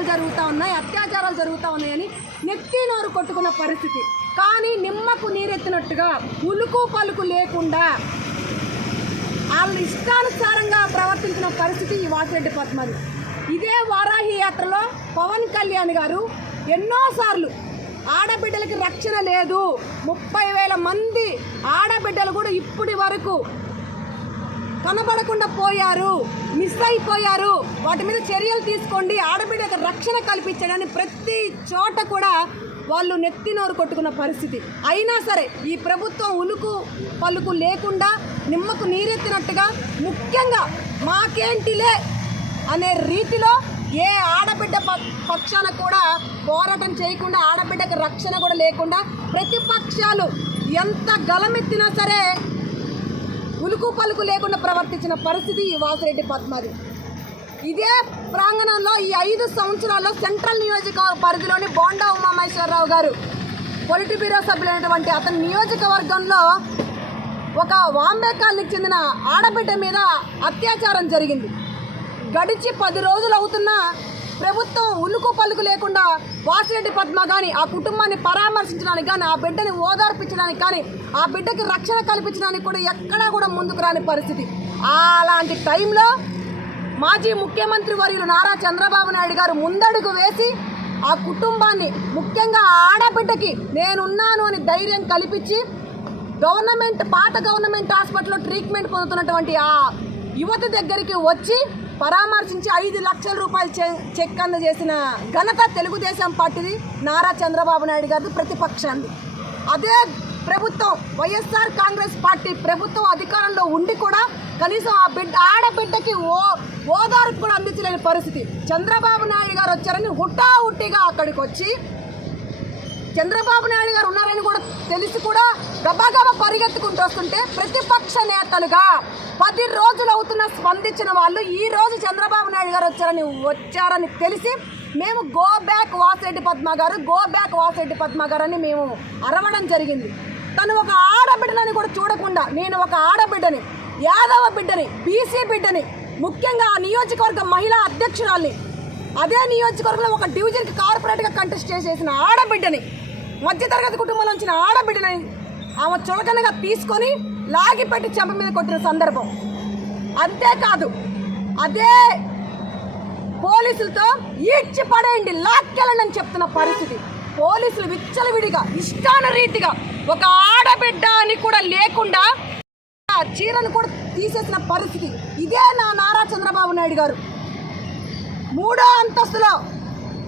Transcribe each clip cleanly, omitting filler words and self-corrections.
అరాచకాలు జరుగుతూ ఉన్నాయి, అత్యాచారాలు జరుగుతూ ఉన్నాయని నెత్తి నోరు కొట్టుకున్న పరిస్థితి. కానీ నిమ్మకు నీరెత్తినట్టుగా ఉలుకు పలుకు లేకుండా వాళ్ళు ఇష్టానుసారంగా ప్రవర్తించిన పరిస్థితి ఈ వాసిరెడ్డి పద్మది. ఇదే వారాహి యాత్రలో పవన్ కళ్యాణ్ గారు ఎన్నోసార్లు ఆడబిడ్డలకి రక్షణ లేదు, 30,000 మంది ఆడబిడ్డలు కూడా ఇప్పటి వరకు కనబడకుండా పోయారు, మిస్ అయిపోయారు, వాటి మీద చర్యలు తీసుకోండి, ఆడబిడ్డలకు రక్షణ కల్పించడానికి ప్రతి చోట కూడా వాళ్ళు నెత్తి నోరు కొట్టుకున్న పరిస్థితి. అయినా సరే ఈ ప్రభుత్వం ఉలుకు పలుకు లేకుండా నిమ్మకు నీరెత్తినట్టుగా ముఖ్యంగా మాకేంటిలే అనే రీతిలో ఏ ఆడబిడ్డ పక్షాన కూడా పోరాటం చేయకుండా, ఆడబిడ్డకు రక్షణ కూడా లేకుండా ప్రతిపక్షాలు ఎంత గలమెత్తినా సరే ఉలుకు పలుకు లేకుండా ప్రవర్తించిన పరిస్థితి ఈ వాసిరెడ్డి పద్మది. ఇదే ప్రాంగణంలో ఈ 5 సంవత్సరాల్లో సెంట్రల్ నియోజకవర్గ పరిధిలోని బోండా ఉమామహేశ్వరరావు గారు పొలిట్ బ్యూరో సభ్యులైనటువంటి అతని నియోజకవర్గంలో ఒక వాంబే కాలనీకి చెందిన ఆడబిడ్డ మీద అత్యాచారం జరిగింది. గడిచి 10 రోజులు అవుతున్నా ప్రభుత్వం ఉలుకు పలుకు లేకుండా వాసిరెడ్డి పద్మ కానీ ఆ కుటుంబాన్ని పరామర్శించడానికి కానీ, ఆ బిడ్డని ఓదార్పించడానికి కానీ, ఆ బిడ్డకి రక్షణ కల్పించడానికి కూడా ఎక్కడా కూడా ముందుకు రాని పరిస్థితి. అలాంటి టైంలో మాజీ ముఖ్యమంత్రి వర్యులు నారా చంద్రబాబు నాయుడు గారు ముందడుగు వేసి ఆ కుటుంబాన్ని, ముఖ్యంగా ఆడబిడ్డకి నేనున్నాను అని ధైర్యం కల్పించి పాత గవర్నమెంట్ హాస్పిటల్లో ట్రీట్మెంట్ పొందుతున్నటువంటి ఆ యువతి దగ్గరికి వచ్చి పరామర్శించి 5 లక్షల రూపాయలు చెక్ అందజేసిన ఘనత తెలుగుదేశం పార్టీది, నారా చంద్రబాబు నాయుడు గారి ప్రతిపక్షాన్ని. అదే ప్రభుత్వం వైఎస్ఆర్ కాంగ్రెస్ పార్టీ ప్రభుత్వం అధికారంలో ఉండి కూడా కనీసం ఆ ఆడబిడ్డకి ఓదార్పు కూడా అందించలేని పరిస్థితి. చంద్రబాబు నాయుడు గారు వచ్చారని హుట్టాహుట్టిగా అక్కడికి వచ్చి చంద్రబాబు నాయుడు గారు ఉన్నారని కూడా తెలిసి కూడా గబాగబా పరిగెత్తుకుంటూ వస్తుంటే ప్రతిపక్ష నేతలుగా 10 రోజులు అవుతున్న స్పందించిన వాళ్ళు ఈ రోజు చంద్రబాబు నాయుడు గారు వచ్చారని తెలిసి మేము గో బ్యాక్ వాసిరెడ్డి పద్మ గారు అని మేము అరవడం జరిగింది. తను ఒక ఆడబిడ్డని కూడా చూడకుండా, నేను ఒక ఆడబిడ్డని, యాదవ బిడ్డని, బీసీ బిడ్డని, ముఖ్యంగా ఆ నియోజకవర్గ మహిళా అధ్యక్షురాల్ని, అదే నియోజకవర్గంలో ఒక డివిజన్కి కార్పొరేట్గా కంటెస్ట్ చేసిన ఆడబిడ్డని, మధ్యతరగతి కుటుంబంలో వచ్చిన ఆడబిడ్డని ఆమె చులకనగా తీసుకొని లాగిపెట్టి చెంప మీద కొట్టిన సందర్భం. అంతేకాదు అదే పోలీసులతో ఈడ్చి పడేయండి, లాక్కెళ్ళండి అని చెప్తున్న పరిస్థితి. పోలీసులు విచ్చలవిడిగా ఇష్టానురీతిగా ఒక ఆడబిడ్డ అని కూడా లేకుండా చీరను కూడా తీసేసిన పరిస్థితి. ఇదే నారా చంద్రబాబు నాయుడు గారు 3వ అంతస్తులో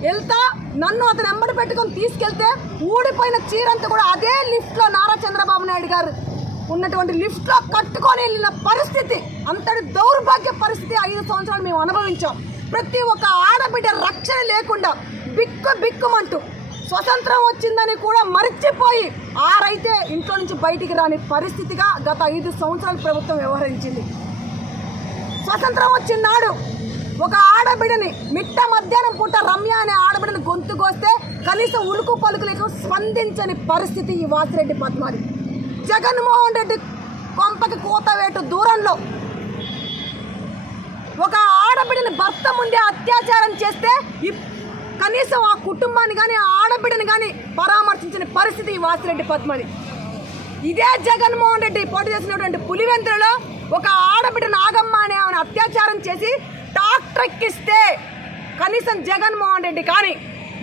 వెళ్తా నన్ను అతను ఎంబడి పెట్టుకొని తీసుకెళ్తే ఊడిపోయిన చీరంతా కూడా అదే లిఫ్ట్లో నారా చంద్రబాబు నాయుడు గారు ఉన్నటువంటి లిఫ్ట్లో కట్టుకొని వెళ్ళిన పరిస్థితి. అంతటి దౌర్భాగ్య పరిస్థితి 5 సంవత్సరాలు మేము అనుభవించాం. ప్రతి ఒక్క ఆడబిడ్డ రక్షణ లేకుండా బిక్కుమంటూ స్వతంత్రం వచ్చిందని కూడా మర్చిపోయి ఆరైతే ఇంట్లో నుంచి బయటికి రాని పరిస్థితిగా గత 5 సంవత్సరాలు ప్రభుత్వం వ్యవహరించింది. స్వతంత్రం వచ్చినాడు ఒక ఆడబిడ్డని మిట్ట మధ్యాహ్నం పూట రమ్య అనే ఆడబిడ్డని గొంతు కోస్తే కనీసం ఉలుకు పలుకు లేక స్పందించని పరిస్థితి ఈ వాసిరెడ్డి పద్మది. జగన్మోహన్ రెడ్డి కొంపకి కూతవేటు దూరంలో ఒక ఆడబిడ్డని భర్త ముందే అత్యాచారం చేస్తే కనీసం ఆ కుటుంబాన్ని కానీ ఆ ఆడబిడ్డని కానీ పరామర్శించిన పరిస్థితి ఈ వాసిరెడ్డి పద్మది. ఇదే జగన్మోహన్ రెడ్డి పోటీ చేసినటువంటి పులివెందులలో ఒక ఆడబిడ్డ నాగమ్మ అనే ఆమెను అత్యాచారం చేసి డాక్టర్ ఎక్కిస్తే కనీసం జగన్మోహన్ రెడ్డి కానీ,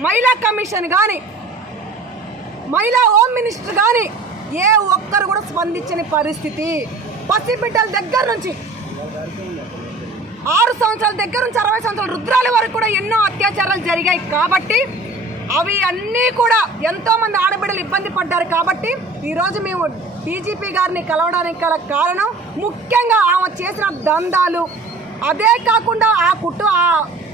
మహిళా కమిషన్ కానీ, మహిళా హోమ్ మినిస్టర్ కానీ ఏ ఒక్కరు కూడా స్పందించని పరిస్థితి. పసిబిడ్డల దగ్గర నుంచి 6 సంవత్సరాల దగ్గర నుంచి 60 సంవత్సరాల రుద్రాల వరకు కూడా ఎన్నో అత్యాచారాలు జరిగాయి. కాబట్టి అవి అన్నీ కూడా ఎంతోమంది ఆడబిడ్డలు ఇబ్బంది పడ్డారు. కాబట్టి ఈరోజు మేము డీజీపీ గారిని కలవడానికి గల కారణం ముఖ్యంగా ఆమె చేసిన దందాలు, అదే కాకుండా ఆ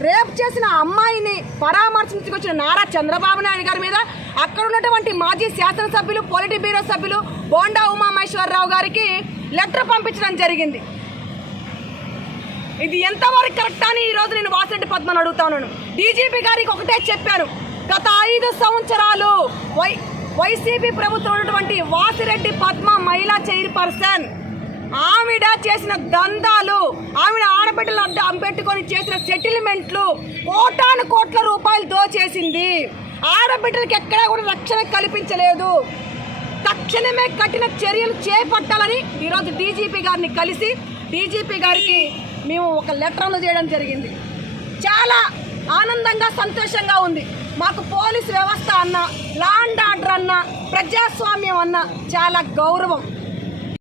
రేప్ చేసిన అమ్మాయిని పరామర్శించుకొచ్చిన నారా చంద్రబాబు నాయుడు గారి మీద అక్కడ ఉన్నటువంటి మాజీ శాసనసభ్యులు, పొలిట్ బ్యూరో సభ్యులు బోండా ఉమామహేశ్వరరావు గారికి లెటర్ పంపించడం జరిగింది. ఇది ఎంతవరకు కరెక్ట్ అని ఈరోజు నేను వాసిరెడ్డి పద్మని అడుగుతా ఉన్నాను. డీజీపీ గారికి ఒకటే చెప్పాను, గత 5 సంవత్సరాలు వైసీపీ ప్రభుత్వం ఉన్నటువంటి వాసిరెడ్డి పద్మ మహిళా చైర్పర్సన్ ఆమె ఆవిడ చేసిన దందాలు, ఆవిడ ఆడబిడ్డలు అడ్డం పెట్టుకొని చేసిన సెటిల్మెంట్లు కోటాను కోట్ల రూపాయలు దోచేసింది. ఆడబిడ్డలకి ఎక్కడా కూడా రక్షణ కల్పించలేదు. తక్షణమే కఠిన చర్యలు చేపట్టాలని ఈరోజు డీజీపీ గారిని కలిసి డీజీపీ గారికి మేము ఒక లెటర్లు చేయడం జరిగింది. చాలా ఆనందంగా సంతోషంగా ఉంది. మాకు పోలీస్ వ్యవస్థ అన్న, లా అండ్ ఆర్డర్ అన్న, ప్రజాస్వామ్యం అన్న చాలా గౌరవం.